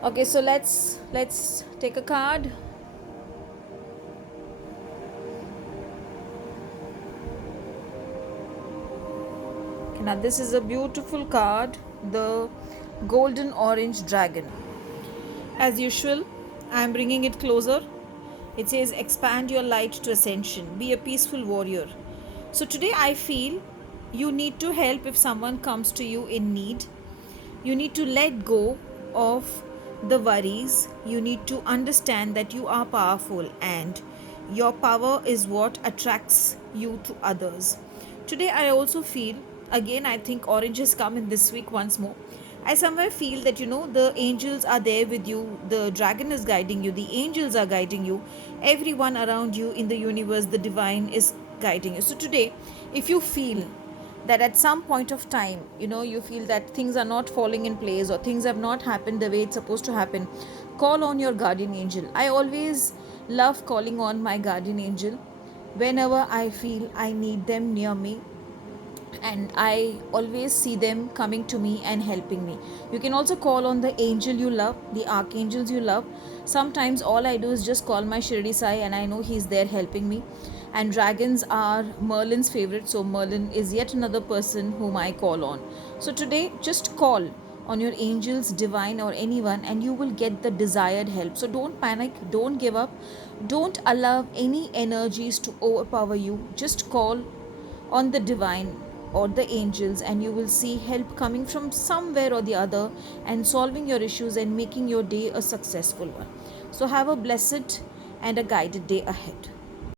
Okay, so let's take a card. Okay, now this is a beautiful card, the golden orange dragon. As usual, I am bringing it closer. It says, expand your light to ascension, be a peaceful warrior. So today I feel you need to help if someone comes to you in need. You need to let go of the worries. You need to understand that you are powerful and your power is what attracts you to others. Today, I also feel, again, I think orange has come in this week once more. I somewhere feel that the angels are there with you, the dragon is guiding you, the angels are guiding you, everyone around you in the universe, the divine is guiding you. So, today, if you feel that at some point of time you feel that things are not falling in place or things have not happened the way it's supposed to happen, call on your guardian angel. I always love calling on my guardian angel whenever I feel I need them near me, and I always see them coming to me and helping me. You can also call on the angel you love, the archangels you love. Sometimes all I do is just call my Shirdi Sai and I know he's there helping me. And dragons are Merlin's favorite, so Merlin is yet another person whom I call on. So today, just call on your angels, divine, or anyone, and you will get the desired help. So don't panic, don't give up, don't allow any energies to overpower you. Just call on the divine or the angels, and you will see help coming from somewhere or the other and solving your issues and making your day a successful one. So have a blessed and a guided day ahead.